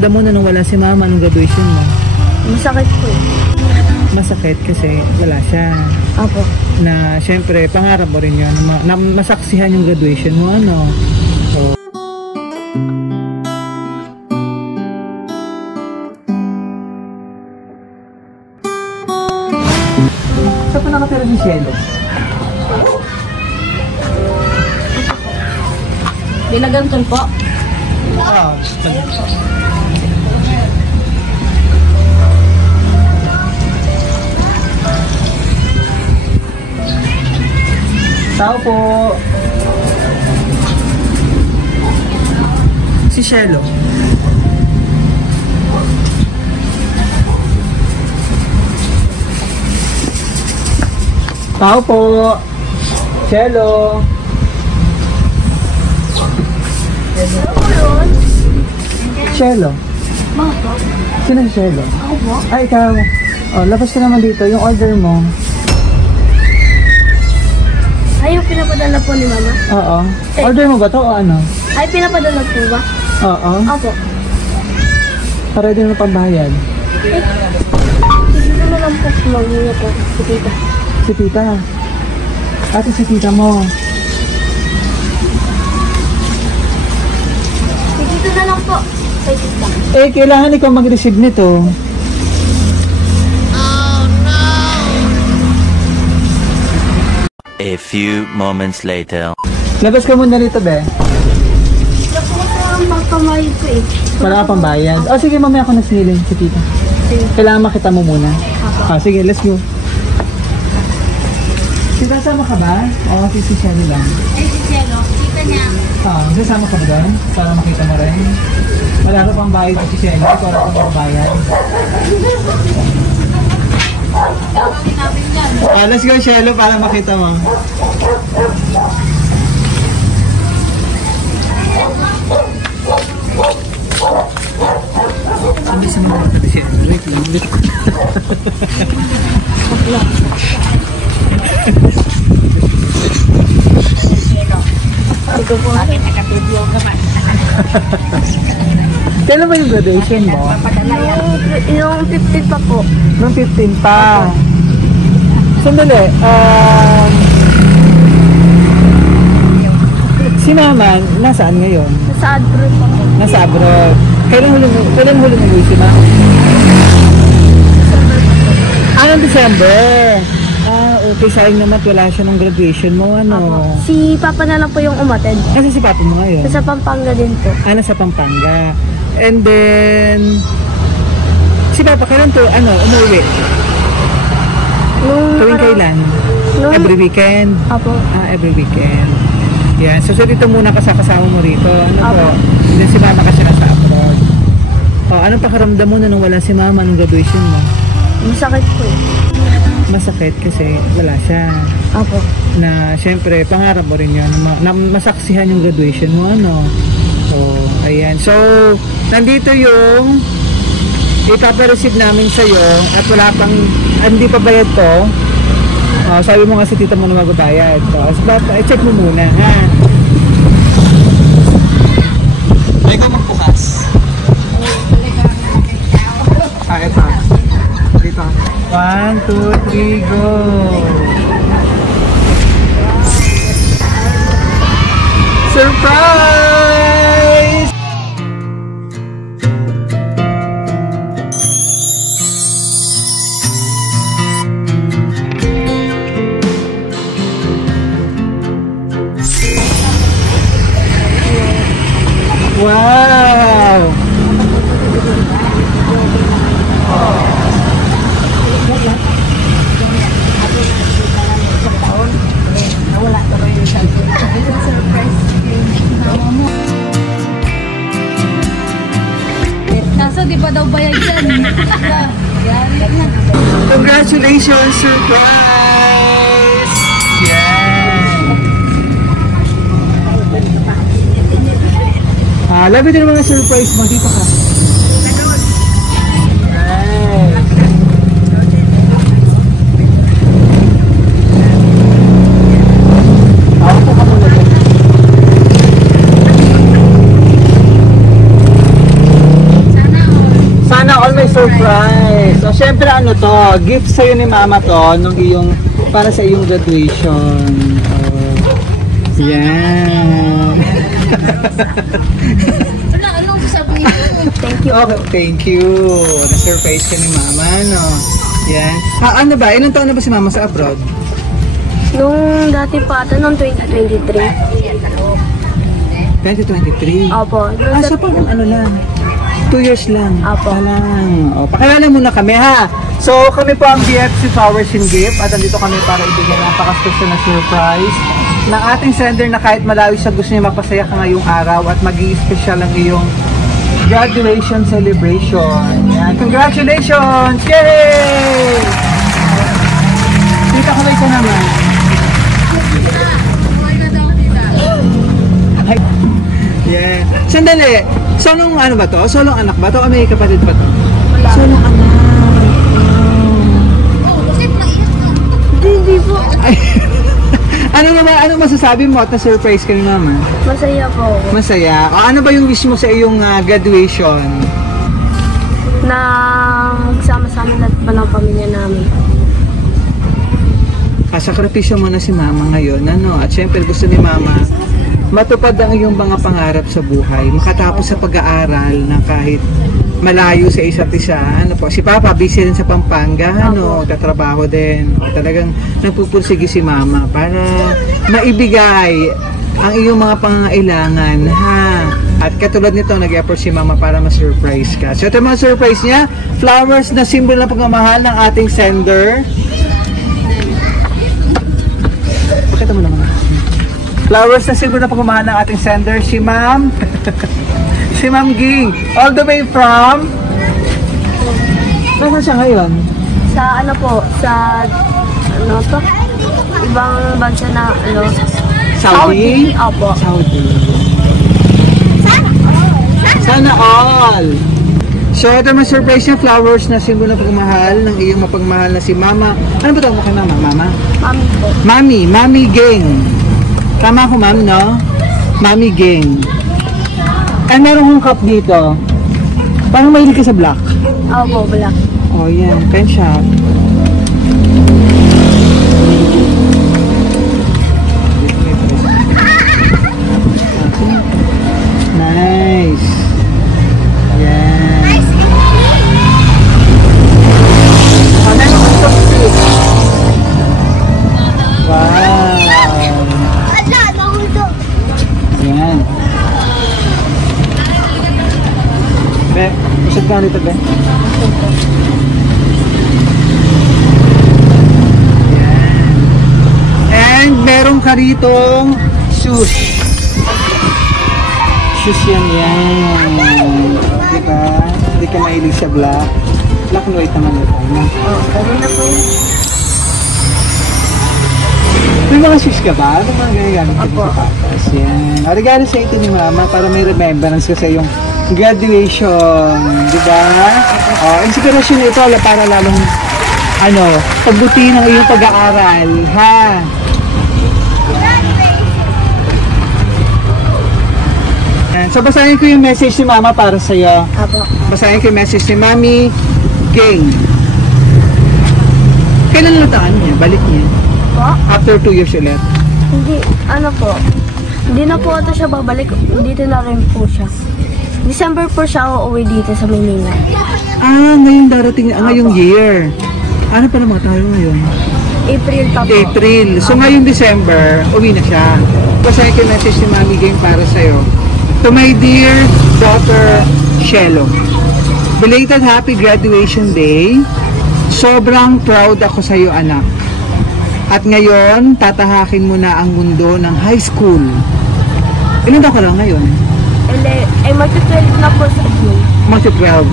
pakiramdam mo na nung wala si mama nung graduation mo? Masakit po eh. Masakit kasi wala siya. Apo. Na syempre, pangarap mo rin yun. Na masaksihan yung graduation mo, ano? So, saan pa nakatira si Cielo? Dinagantol po. Ah, tao po. Si Cielo. Tao po. Cielo. Cielo. Bakit? Sino si Cielo? Ako po? Ay, ikaw. Oh, labas ka naman dito. Yung order mo. Ay, yung pinapadala po ni mama? Oo. Order mo ba to o ano? Ay, pinapadala po ba? Oo. Opo. Para din mo pambayad. Dito na lang po mag-ingat po. Si tita. Si tita. Ate, si tita mo. Dito na lang po. Kay tita. Eh, kailangan ikaw mag-receive nito. A few moments later. Labas ka muna rito, be. Wala po sa magpamayad ko eh. Wala ka pang bayad. Oh, sige, mamaya ako nasilin si tita. Sige. Kailangan makita mo muna. Ah, sige, let's go. Tita, sama ka ba? Oo, si Cielo lang. Ay, si Cielo. Tita niya. Ah, sasama ka ba doon? Para makita mo rin. Wala ka pang bayad si Cielo. Ikaw wala ka pang bayad. Ah, let's go, Cielo, para makita mo. Sabi sa mga ito, Cielo. Wait lang, ulit. Ito po. Bakit nakatubyo ka ba? Kailan ba yung graduation mo? Yung 15 pa po. Noong 15 pa. Sandali. Si Mama, nasaan ngayon? Nasa abroad pa po. Nasa abroad. Kailan huli mo si Mama? Noong December. Ah, okay. Sayang naman wala siya ng graduation mo, ano? Apo. Si Papa na lang po yung umattend. Kasi si Papa mo ngayon? Nasa Pampanga din po. Nasa Pampanga. And then, si Papa, kailan to, umuwi? Tuwing kailan? Every weekend? Apo. Every weekend. Yan. So, dito muna kasama mo rito. Ano po? Apo. And then si Mama kasi nasa abroad. Anong pakiramdam mo na nung wala si Mama nung graduation mo? Masakit po eh. Masakit kasi wala siya. Apo. Na syempre, pangarap mo rin yun. Na masaksihan yung graduation mo, ano? So, ayan. So, nandito yung ipapareceive namin sa'yo at wala pang, hindi pa bayad to. Sabi mo nga si tita mo na magbabayad. So, check mo muna, ha? Ay, ikaw magbukas. Ito. Dito. 1, 2, 3, go! Surprise! Wow! Kaso di pa daw bayad dyan. Congratulations, surprise! Yeah! Labi din mga surprise mo. Dito ka. Sana all may surprise. So, syempre ano to, gift sa'yo ni mama to, nung iyong, para sa iyong graduation. Yan. Wala, anong sabihin? Thank you. Okay, thank you. Na-surprise ka ni mama, no? Yan. Ano ba? Ilang taon na ba si mama sa abroad? Nung dati pa ata, noong 2023. 2023? Opo. So pag ano lang? 2 years lang. Apo. Lang. O, pakilala muna kami ha. So kami po ang BFC Flowers and Gift at andito kami para ibigay ng napaka-special na surprise ng ating sender na kahit malayo sa gusto niya mapasaya ka ngayong araw at maging special ang iyong graduation celebration. Yan. Congratulations! Yay! Tita, kamay ko naman. Yeah. Sandali. Solong ano ba to? Solong anak ba to? O may kapatid pa to? Wala. Solong anak. Hindi po. Ay. Ano masasabi mo at na-surprise ka ni mama? Masaya po ako. Masaya. O, ano ba yung wish mo sa iyong graduation? Na magsama-sama lahat pa ng pamilya namin. Sakripisyo mo na si mama ngayon, ano? At syempre gusto ni mama matupad ang iyong mga pangarap sa buhay, makatapos sa pag-aaral na kahit malayo sa isa't isa. Ano po, si Papa busy rin sa Pampanga, ano, tatrabaho din. Talagang nagpupursige si Mama para maibigay ang iyong mga pangangailangan, ha. At katulad nito, nag-effort si Mama para ma-surprise ka. So ito yung mga surprise niya, flowers na simbolo ng pagmamahal ng ating sender. Pakita mo naman. Flowers na simbolo ng pagmamahal ng ating sender, si Ma'am. Si Ma'am Ging, all the way from... Nasaan siya ngayon? Sa ano po, sa ano to? Ibang bansa na ano? Saudi? Opo. Saudi. Sana all! So, ito mga surprise niya, flowers na simbolo ng pagmamahal ng iyong mapagmahal na si Mama. Ano ba tawag mo kay Mama? Mama? Mami po. Mami Ging. Tama ako, Ma'am, no? Mami Ging. Ay, meron kong cup dito. Parang mahilig ka sa black. Opo, black. Oh, yan. Pen shop. Nice. Yan. Ah, meron kong chopstick. Wow. Yan. Be, usap ka dito, Be. Yan. And meron ka ritong shoes. Shoes yan. Diba? Hindi ka mahilig sa black. Black and white naman ito. Kami na po yun. May mga shoes ka ba? Ano mga ganyan? Apo. Yan. Regalo sa ito ni Mama para may remembrance ka sa iyong graduation. Diba? Inspirasyon ito para lalong pagbutihin ang iyong pag-aaral. Ha? Yan. So, basahin ko yung message ni Mama para sa'yo. Apo. Basahin ko yung message ni Mami Ging. Kailan nataan niya? Balik niya? Po? After 2 years ulit? Hindi, ano po. Hindi na po ito siya babalik. Dito na rin po siya. December po siya uuwi dito sa Manila. Ngayon darating, ngayong year. Ano pa naman tayo ngayon? April pa po. April. So ngayong December, uwi na siya. Basahin ko yung message ni Mami Ging para sa'yo. To my dear daughter, Shelo. Belated happy graduation day. Sobrang proud ako sa'yo, anak. At ngayon, tatahakin mo na ang mundo ng high school. Ilan daw ka lang ngayon? Magti-12 na po sa June. Magti-12.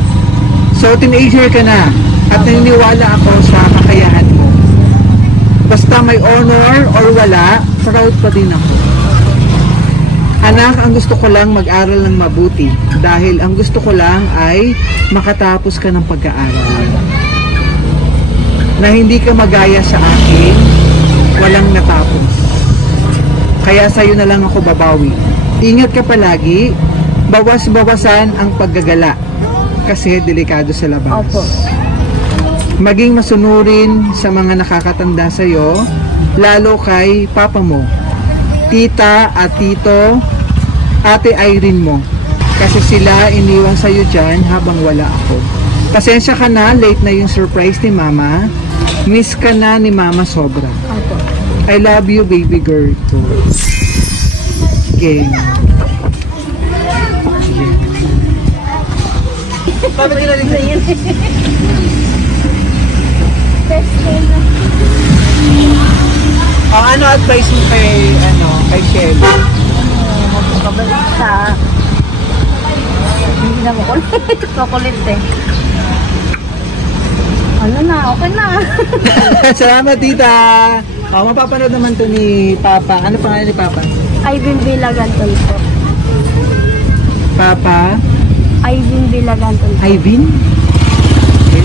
So, teenager ka na. At naniniwala ako sa kakayahan mo. Basta may honor or wala, proud pa din ako. Anak, ang gusto ko lang mag-aral ng mabuti. Dahil ang gusto ko lang ay makatapos ka ng pag-aaral. Na hindi ka magaya sa akin, walang natapos. Kaya sa'yo na lang ako babawi. Ingat ka palagi, bawas-bawasan ang paggagala. kasi delikado sa labas. Opo. Maging masunurin sa mga nakakatanda sa'yo, lalo kay papa mo, tita at tito, ate Irene mo. Kasi sila iniwan sa'yo dyan habang wala ako. Pasensya ka na, late na yung surprise ni mama. Miss ka na ni mama sobra. Opo. I love you, baby girl. Okay. Bakit nila din sa'yo? Ano advice mo kay Shelly? Magpapabalik sa... Hindi na makulit. Makulit eh. Ano na, okay na. Salamat, tita. Mapapanood naman to ni Papa. Ano pangalan ni Papa? Ivan Villaganton po. Papa? Ivan Villaganton po. Ivan? Okay.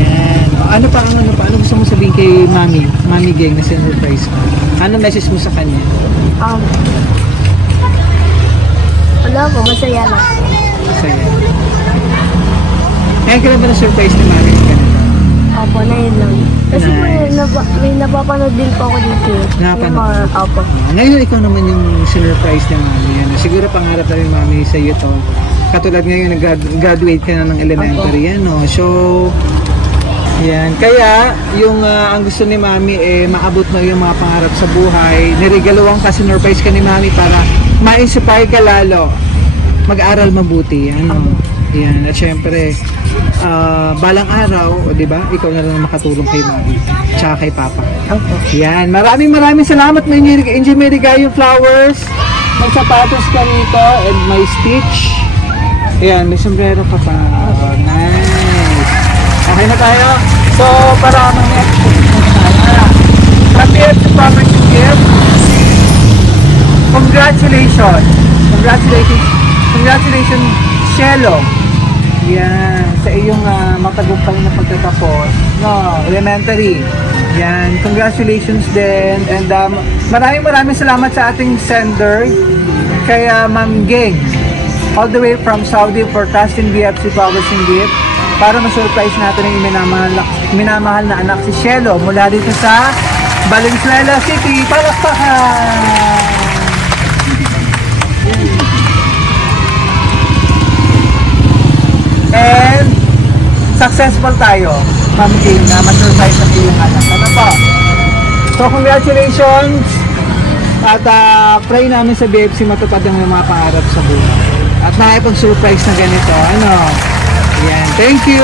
Yan. Ano gusto mo sabihin kay Mami? Mami Gang na sinurprise mo? Ano message mo sa kanya? Wala po, masaya lang. Masaya. Kaya ka na ba na-surprise ni Mami? Opo, na yun lang. Kasi Nice. may napapanood din po ako dito. Napanood? Yung mga, opo. Ngayon ikaw naman yung sinurprise ni Mami. Yan. Siguro pangarap na rin Mami sa iyo to. Katulad ngayon, nag-graduate ka na ng elementary. Yan, no? So, yan. Kaya, yung ang gusto ni Mami, maabot mo yung mga pangarap sa buhay. Niregaluhan ka, sinurprise ka ni Mami para ma-inspire ka lalo. Mag-aral mabuti. Ano? Yan. At syempre, balang araw, di ba? Ikaw na lang makatulong kay Mami. Tsaka kay Papa. Okay. Yan. Maraming salamat. Enjoy may regalo yung flowers. May sapatos ka rito and may stitch. Ayan, may sombrero ka pa. Oh, nice. Okay na tayo. So, para next happy property gift. Congratulations. Congratulations, Shelo. Yan, sa iyong matagumpay na pagtatapos. No, elementary. Yan, congratulations din. And maraming salamat sa ating sender, kay Ma'am Gang, all the way from Saudi for trusting BFC Flowers and Gift para ma-surprise natin ang minamahal na anak si Shelo mula dito sa Valenzuela City. Palakpakan! And successful tayo, Ma'am King, na ma-surprise ang iyong anak. Ano po? So, congratulations! At pray namin sa BFC matupad ang mga pangarap sa buhay. At nakipag-surprise na ganito. Ano? Yan. Thank you!